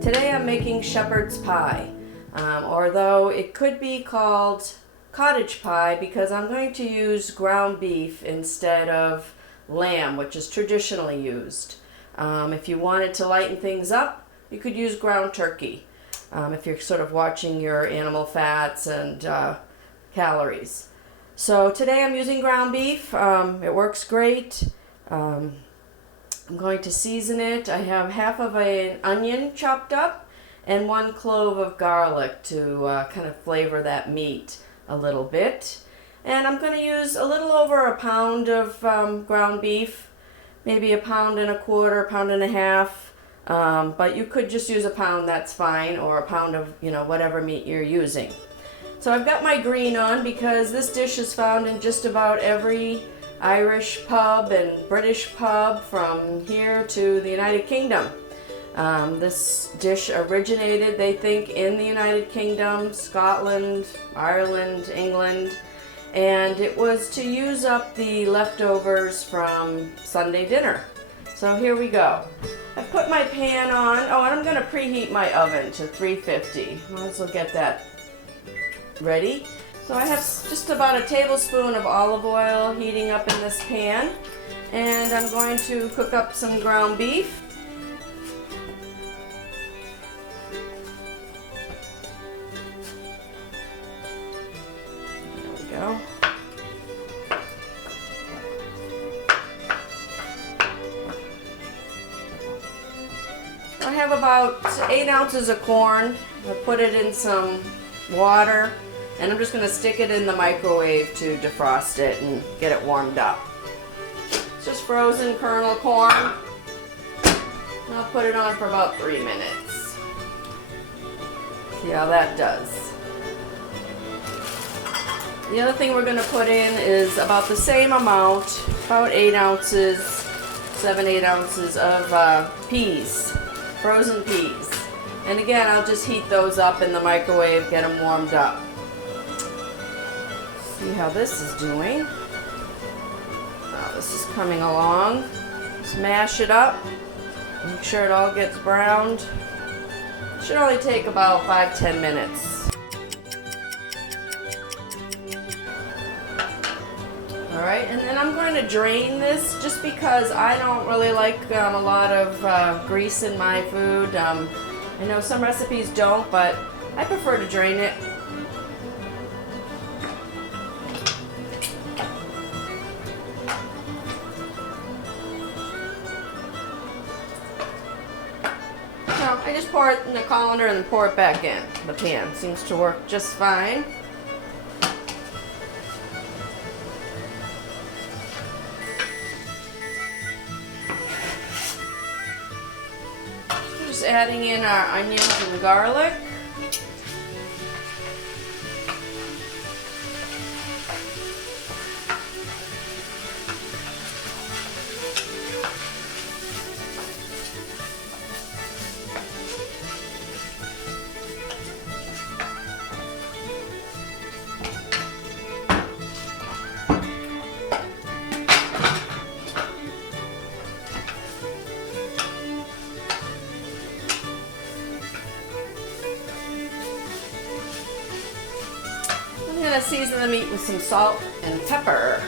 Today I'm making shepherd's pie, although it could be called cottage pie because I'm going to use ground beef instead of lamb, which is traditionally used. If you wanted to lighten things up, you could use ground turkey if you're sort of watching your animal fats and calories. So today I'm using ground beef. It works great. I'm going to season it. I have half of an onion chopped up and 1 clove of garlic to kind of flavor that meat a little bit. And I'm going to use a little over a pound of ground beef, maybe 1.25 pounds, 1.5 pounds. But you could just use a pound, that's fine, or a pound of, whatever meat you're using. So I've got my green on because this dish is found in just about every Irish pub and British pub from here to the United Kingdom. This dish originated, they think, in the United Kingdom, Scotland, Ireland, England, and it was to use up the leftovers from Sunday dinner. So here we go. I put my pan on, and I'm going to preheat my oven to 350. Might as well get that ready. So I have just about a tablespoon of olive oil heating up in this pan, and I'm going to cook up some ground beef. There we go. I have about 8 ounces of corn. I put it in some water. And I'm just going to stick it in the microwave to defrost it and get it warmed up. It's just frozen kernel corn. And I'll put it on for about 3 minutes. See how that does. The other thing we're going to put in is about the same amount, about 8 ounces, 7-8 ounces of peas, frozen peas. And again, I'll just heat those up in the microwave, get them warmed up. See how this is doing. Oh, this is coming along. Smash it up. Make sure it all gets browned. Should only take about 5-10 minutes. Alright, and then I'm going to drain this just because I don't really like a lot of grease in my food. I know some recipes don't, but I prefer to drain it. I just pour it in the colander and then pour it back in the pan. Seems to work just fine. Just adding in our onions and garlic. I'm going to season the meat with some salt and pepper.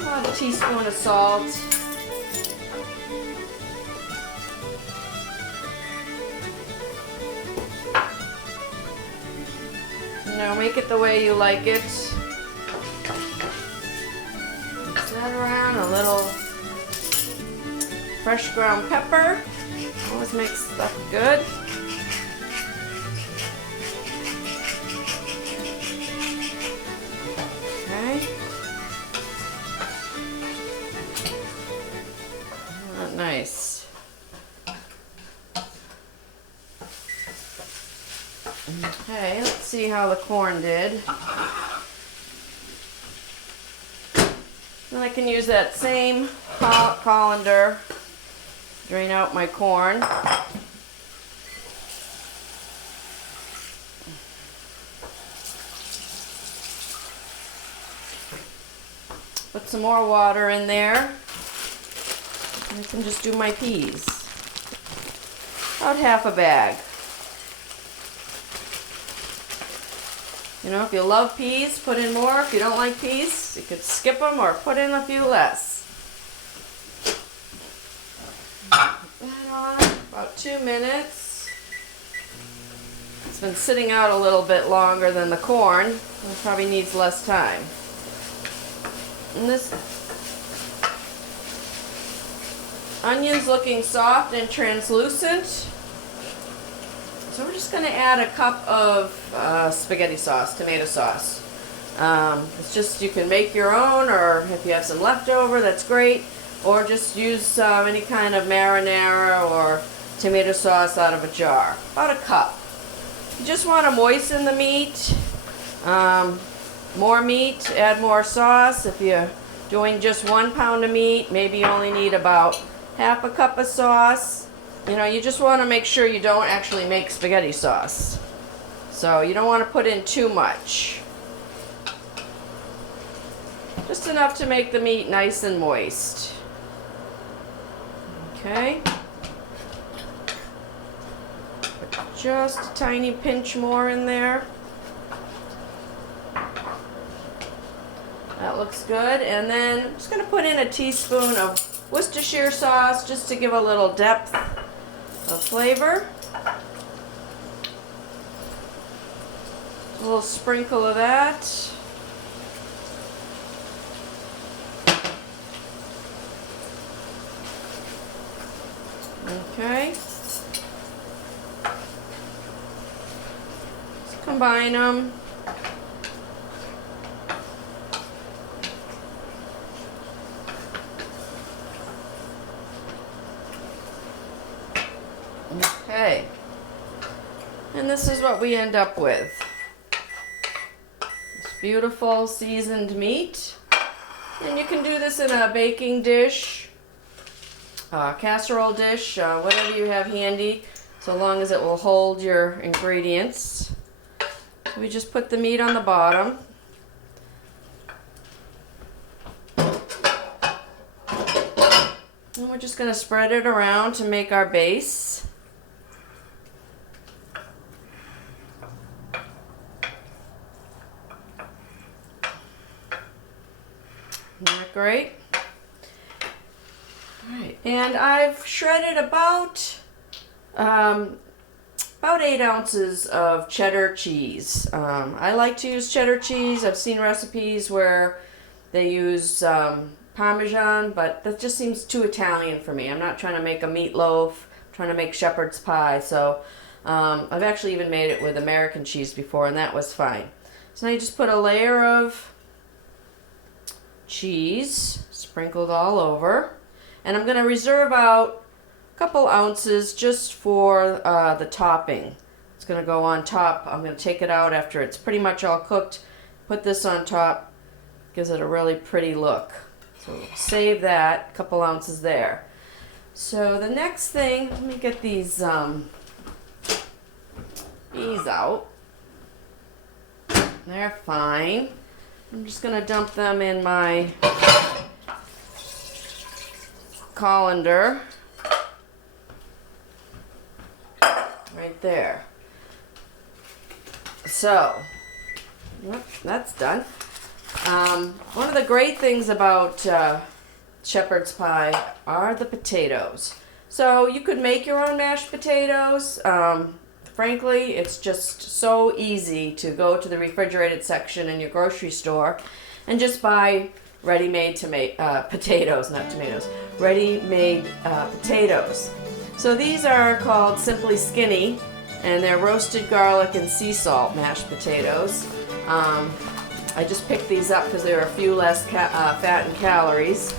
About a teaspoon of salt. Make it the way you like it. Mix that around. A little fresh ground pepper. Always makes stuff good. Nice. Okay, let's see how the corn did. Then I can use that same colander, drain out my corn. Put some more water in there. And I can just do my peas. About half a bag. You know, if you love peas, put in more. If you don't like peas, you could skip them or put in a few less. Put that on about 2 minutes. It's been sitting out a little bit longer than the corn. It probably needs less time. And this onion's looking soft and translucent. So we're just going to add a cup of spaghetti sauce, tomato sauce. It's just, you can make your own, or if you have some leftover, that's great. Or just use any kind of marinara or tomato sauce out of a jar. About a cup. You just want to moisten the meat. More meat, add more sauce. If you're doing just 1 pound of meat, maybe you only need about half a cup of sauce. You know, you just want to make sure you don't actually make spaghetti sauce. So you don't want to put in too much. Just enough to make the meat nice and moist. Okay. Put just a tiny pinch more in there. That looks good. And then I'm just going to put in a teaspoon of Worcestershire sauce just to give a little depth of flavor. A little sprinkle of that. Okay. Let's combine them. Okay, and this is what we end up with. This beautiful seasoned meat. And you can do this in a baking dish, casserole dish, whatever you have handy, so long as it will hold your ingredients. So we just put the meat on the bottom. And we're just going to spread it around to make our base. Isn't that great? All right, and I've shredded about 8 ounces of cheddar cheese. I like to use cheddar cheese. I've seen recipes where they use Parmesan, but that just seems too Italian for me. I'm not trying to make a meatloaf, I'm trying to make shepherd's pie. So I've actually even made it with American cheese before, and that was fine. So now you just put a layer of cheese sprinkled all over, and I'm going to reserve out a couple ounces just for the topping. It's going to go on top. I'm going to take it out after it's pretty much all cooked, put this on top. Gives it a really pretty look. So save that, a couple ounces there. So the next thing, let me get these peas out. They're fine. I'm just going to dump them in my colander. Right there. So, that's done. One of the great things about shepherd's pie are the potatoes. So you could make your own mashed potatoes. Frankly, it's just so easy to go to the refrigerated section in your grocery store and just buy ready-made potatoes, not tomatoes, ready-made potatoes. So these are called Simply Skinny, and they're roasted garlic and sea salt mashed potatoes. I just picked these up because they're a few less fat and calories.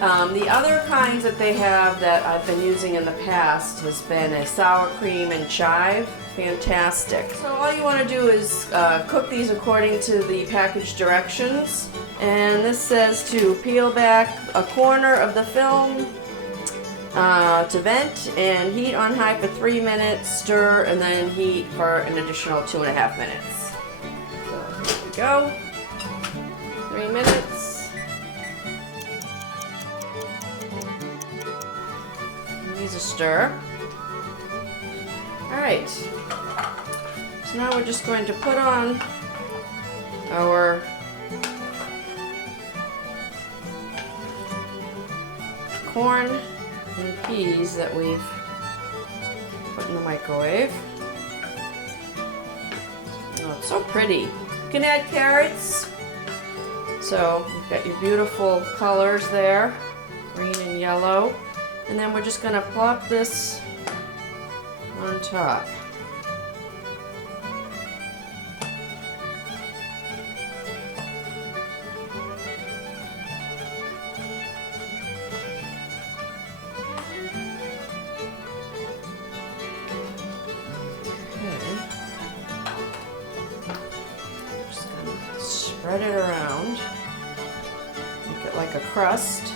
The other kinds that they have that I've been using in the past has been a sour cream and chive. Fantastic. So all you want to do is cook these according to the package directions. And this says to peel back a corner of the film to vent and heat on high for 3 minutes, stir, and then heat for an additional 2.5 minutes. So here we go. 3 minutes. Use a stir. Alright. So now we're just going to put on our corn and peas that we've put in the microwave. Oh, it's so pretty. You can add carrots. So you've got your beautiful colors there, green and yellow. And then we're just going to plop this on top. Spread it around, make it like a crust.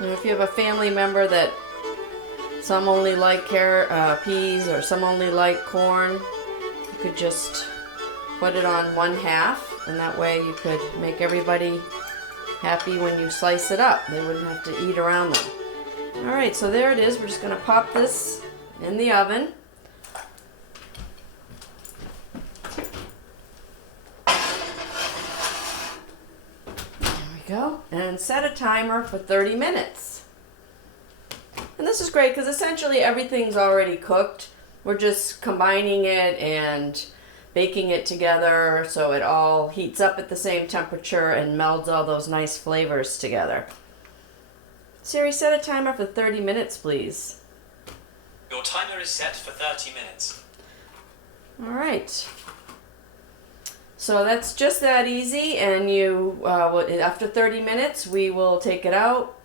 And if you have a family member that some only like peas or some only like corn, you could just put it on one half, and that way you could make everybody happy when you slice it up. They wouldn't have to eat around them. Alright, so there it is. We're just going to pop this in the oven. Go and set a timer for 30 minutes. And this is great because essentially everything's already cooked. We're just combining it and baking it together so it all heats up at the same temperature and melds all those nice flavors together. Siri, set a timer for 30 minutes, please. Your timer is set for 30 minutes. All right. So that's just that easy, and after 30 minutes we will take it out,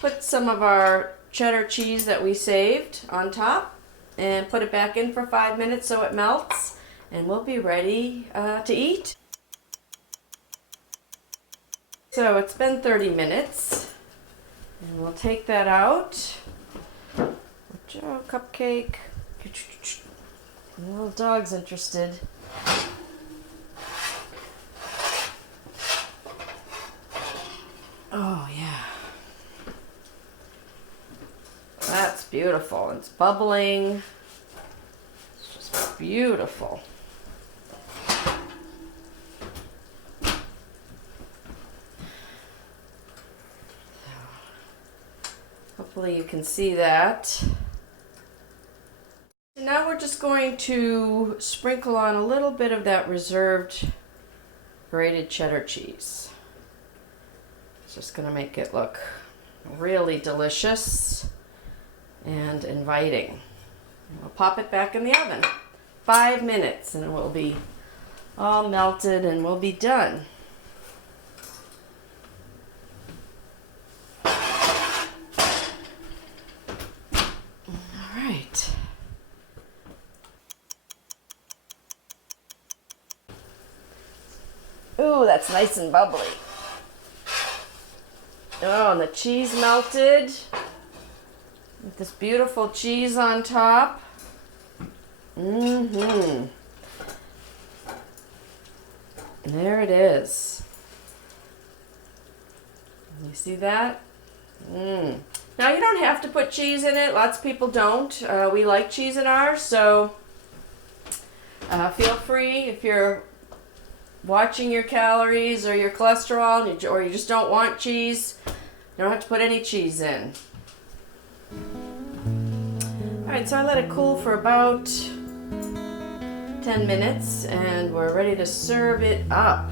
put some of our cheddar cheese that we saved on top, and put it back in for 5 minutes so it melts, and we'll be ready to eat. So it's been 30 minutes, and we'll take that out. Joe, cupcake. The little dog's interested. Oh yeah, that's beautiful. It's bubbling. It's just beautiful. Hopefully you can see that. And now we're just going to sprinkle on a little bit of that reserved grated cheddar cheese. It's just going to make it look really delicious and inviting. And we'll pop it back in the oven. 5 minutes and it will be all melted and we'll be done. Alright. Ooh, that's nice and bubbly. Oh, and the cheese melted with this beautiful cheese on top. There it is. You see that? Now you don't have to put cheese in it. Lots of people don't. We like cheese in ours, so feel free if you're watching your calories or your cholesterol or you just don't want cheese. You don't have to put any cheese in. Alright, so I let it cool for about 10 minutes and we're ready to serve it up.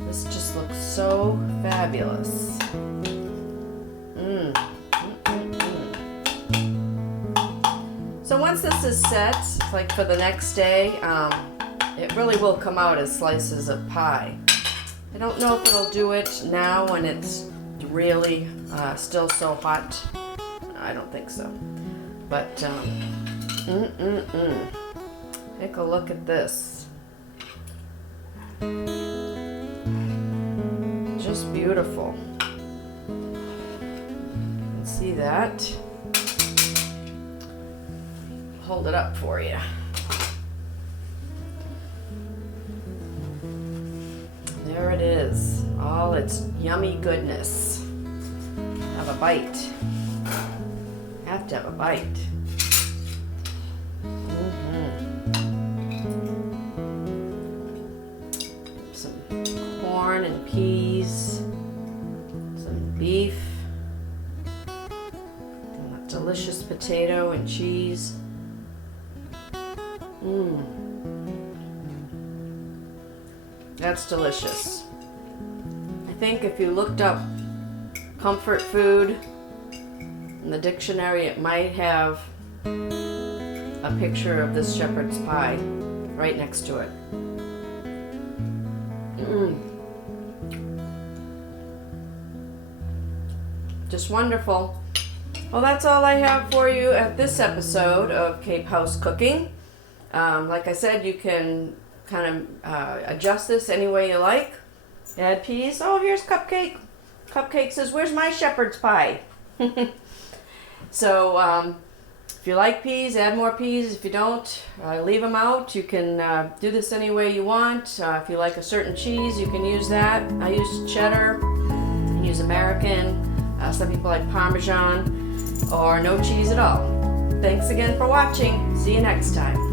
This just looks so fabulous. So once this is set, like for the next day, it really will come out as slices of pie. I don't know if it'll do it now when it's really still so hot. I don't think so. But take a look at this. Just beautiful. that. Hold it up for you. There it is, all its yummy goodness. Have a bite. Have to have a bite. Some corn and peas, some beef, and a delicious potato and cheese. That's delicious. I think if you looked up comfort food in the dictionary, it might have a picture of this shepherd's pie right next to it. Just wonderful. Well, that's all I have for you at this episode of Cape House Cooking. Like I said, you can kind of adjust this any way you like. Add peas. Oh, here's Cupcake. Cupcake says, "Where's my shepherd's pie?" So if you like peas, add more peas. If you don't, leave them out. You can do this any way you want. If you like a certain cheese, you can use that. I use cheddar. You can use American. Some people like Parmesan or no cheese at all. Thanks again for watching. See you next time.